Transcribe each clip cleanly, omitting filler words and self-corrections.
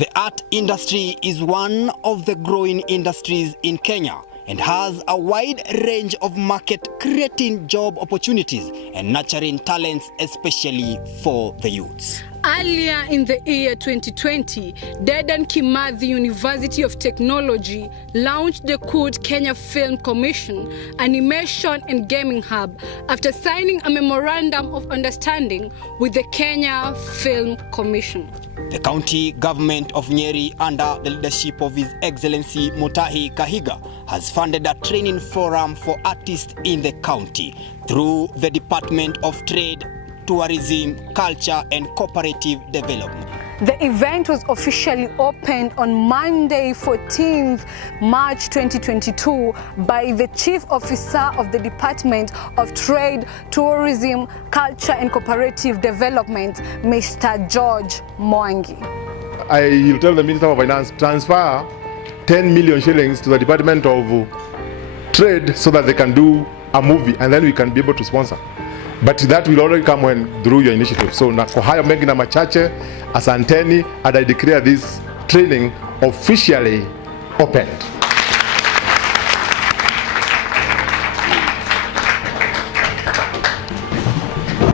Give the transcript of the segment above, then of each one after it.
The art industry is one of the growing industries in Kenya and has a wide range of market, creating job opportunities and nurturing talents, especially for the youths. Earlier in the year 2020, Dedan Kimathi University of Technology launched the DeKUT Kenya Film Commission, Animation and Gaming Hub after signing a memorandum of understanding with the Kenya Film Commission. The county government of Nyeri, under the leadership of His Excellency Mutahi Kahiga, has funded a training forum for artists in the county through the Department of Trade, Tourism, Culture and Cooperative Development. The event was officially opened on Monday, 14th March 2022 by the Chief Officer of the Department of Trade, Tourism, Culture and Cooperative Development, Mr. George Mwangi. I will tell the Minister of Finance transfer 10 million shillings to the Department of Trade so that they can do a movie and then we can be able to sponsor. But that will already come through your initiative. So na kwa hayo mengi na machache, asanteni, and I declare this training officially opened.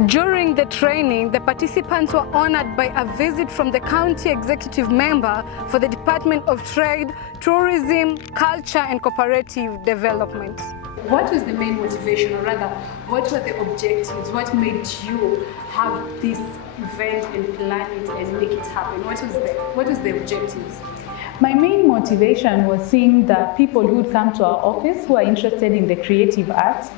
During the training, the participants were honored by a visit from the county executive member for the Department of Trade, Tourism, Culture and Cooperative Development. What was the main motivation, or rather, what were the objectives? What made you have this event and plan it and make it happen? What was the objectives? My main motivation was seeing the people who would come to our office who are interested in the creative arts.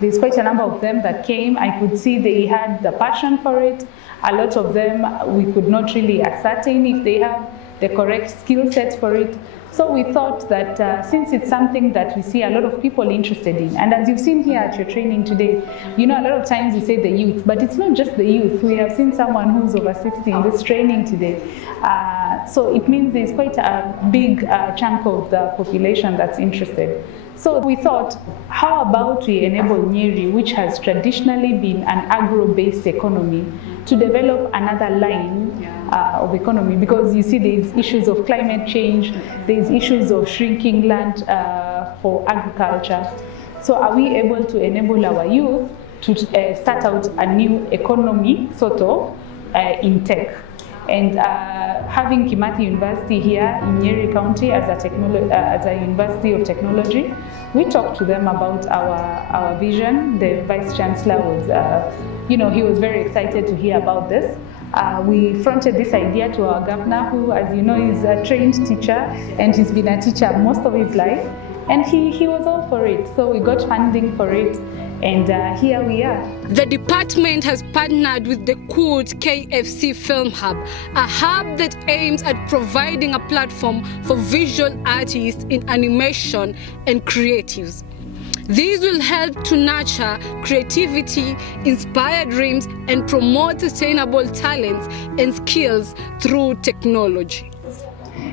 There's quite a number of them that came. I could see they had the passion for it. A lot of them we could not really ascertain if they have the correct skill sets for it. So we thought that since it's something that we see a lot of people interested in, and as you've seen here at your training today, you know, a lot of times we say the youth, but it's not just the youth. We have seen someone who's over 60 in this training today. So it means there's quite a big chunk of the population that's interested. So we thought, how about we enable Nyeri, which has traditionally been an agro-based economy, to develop another line of economy, because you see there's issues of climate change, there's issues of shrinking land for agriculture. So are we able to enable our youth to start out a new economy, sort of, in tech? And having Kimathi University here in Nyeri County as a university of technology, we talked to them about our vision. The Vice Chancellor was, he was very excited to hear about this. We fronted this idea to our governor, who, as you know, is a trained teacher and he's been a teacher most of his life. And he was all for it. So we got funding for it. And here we are. The department has partnered with the DeKUT KFC Film Hub, a hub that aims at providing a platform for visual artists in animation and creatives. These will help to nurture creativity, inspire dreams, and promote sustainable talents and skills through technology.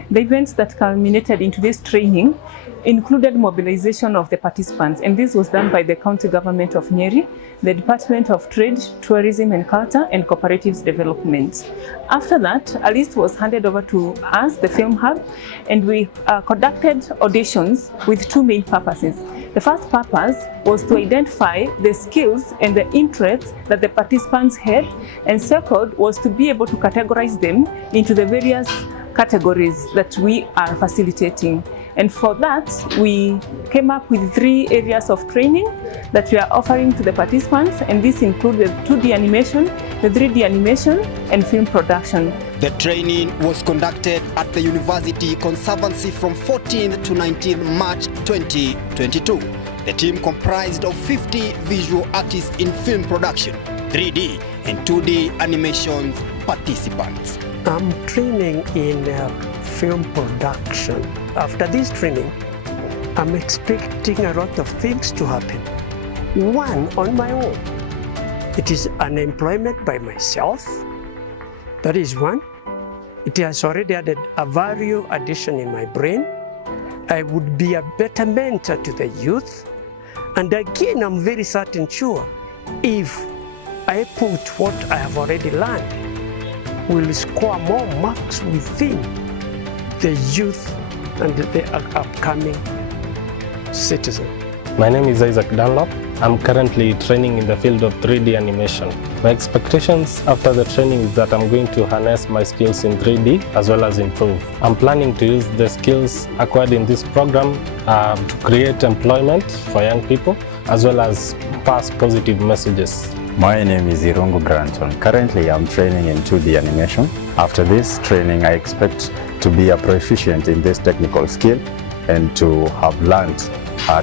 The events that culminated into this training included mobilization of the participants, and this was done by the county government of Nyeri, the Department of Trade, Tourism and Culture and Cooperative Development. After that, a list was handed over to us, the Film Hub, and we conducted auditions with two main purposes. The first purpose was to identify the skills and the interests that the participants had, and second was to be able to categorize them into the various categories that we are facilitating. And for that, we came up with 3 areas of training that we are offering to the participants, and this includes the 2D animation, the 3D animation, and film production. The training was conducted at the University Conservancy from 14th to 19th March 2022. The team comprised of 50 visual artists in film production, 3D and 2D animation participants. I'm training in film production. After this training, I'm expecting a lot of things to happen. One, on my own, it is unemployment by myself. That is one. It has already added a value addition in my brain. I would be a better mentor to the youth. And again, I'm very sure if I put what I have already learned, will score more marks within the youth and the upcoming citizen. My name is Isaac Dunlop. I'm currently training in the field of 3D animation. My expectations after the training is that I'm going to harness my skills in 3D as well as improve. I'm planning to use the skills acquired in this program to create employment for young people as well as pass positive messages. My name is Irungu Granton. Currently, I'm training in 2D animation. After this training, I expect to be a proficient in this technical skill and to have learned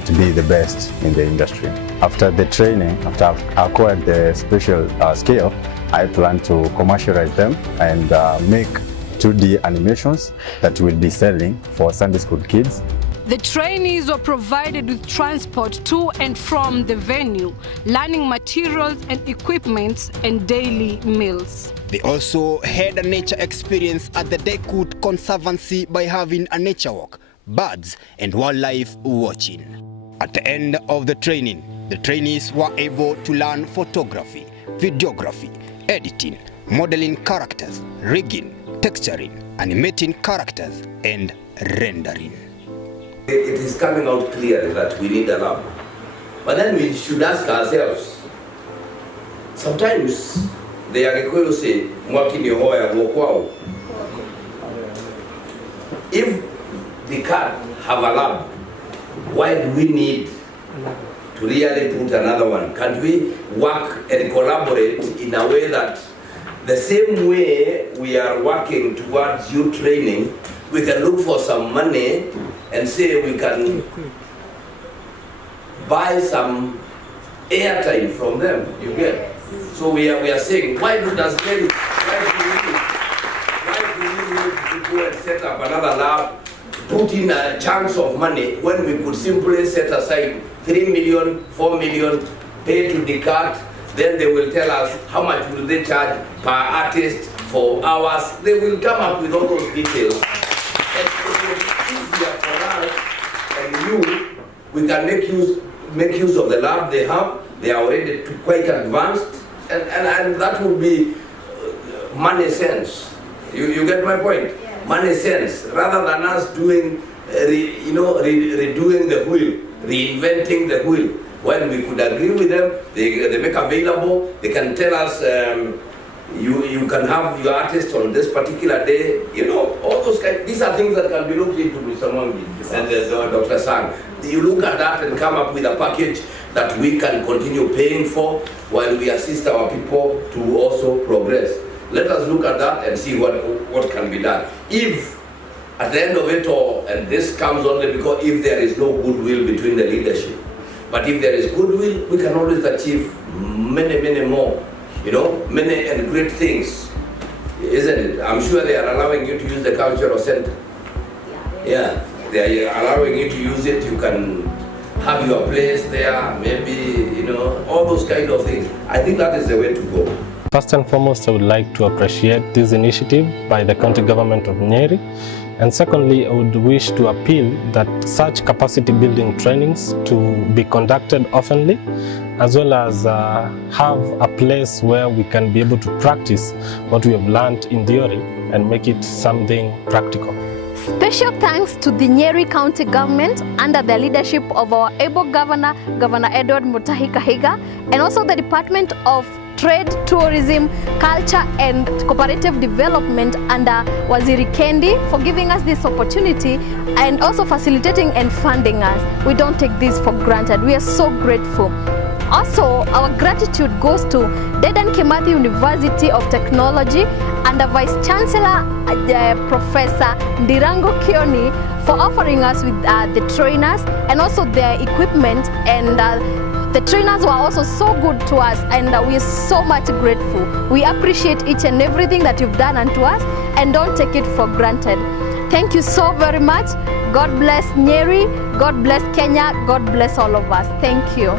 to be the best in the industry. After the training, after I've acquired the special skill, I plan to commercialize them and make 2D animations that will be selling for Sunday school kids. The trainees were provided with transport to and from the venue, learning materials and equipment, and daily meals. They also had a nature experience at the DeKUT Conservancy by having a nature walk, birds and wildlife watching. At the end of the training, the trainees were able to learn photography, videography, editing, modeling characters, rigging, texturing, animating characters, and rendering. It is coming out clearly that we need a lab. But then we should ask ourselves, sometimes the Agikuyu say, if DeKUT have a lab, why do we need to really put another one? Can't we work and collaborate in a way that the same way we are working towards youth training, we can look for some money and say we can buy some airtime from them, you get? So we are saying, why do we need to go and set up another lab, put in a chunks of money when we could simply set aside 3 million, 4 million, pay to DeKUT, then they will tell us how much will they charge per artist for hours. They will come up with all those details. And it will be easier for us and you, we can make use of the lab they have. They are already quite advanced, and that will be money sense. You get my point? Yes. Money sense, rather than us doing, redoing the wheel, reinventing the wheel. When we could agree with them, they make available. They can tell us. You can have your artist on this particular day, all those kind. These are things that can be looked into, Mr. Mwangi and Dr. Sang. You look at that and come up with a package that we can continue paying for while we assist our people to also progress. Let us look at that and see what can be done. If at the end of it all, and this comes only because if there is no goodwill between the leadership, but if there is goodwill, we can always achieve many, many more. Many and great things, isn't it? I'm sure they are allowing you to use the cultural center. Yeah, they are allowing you to use it. You can have your place there, maybe, all those kind of things. I think that is the way to go. First and foremost, I would like to appreciate this initiative by the county government of Nyeri. And secondly, I would wish to appeal that such capacity building trainings to be conducted oftenly, as well as have a place where we can be able to practice what we have learned in theory and make it something practical. Special thanks to the Nyeri County Government under the leadership of our able Governor, Governor Edward Mutahi Kahiga, and also the Department of Trade, Tourism, Culture and Cooperative Development under Waziri Kendi for giving us this opportunity and also facilitating and funding us. We don't take this for granted. We are so grateful. Also, our gratitude goes to Dedan Kimathi University of Technology under Vice Chancellor Professor Ndirango Kioni for offering us with the trainers and also their equipment, and the trainers were also so good to us, and we are so much grateful. We appreciate each and everything that you've done unto us and don't take it for granted. Thank you so very much. God bless Nyeri, God bless Kenya, God bless all of us. Thank you.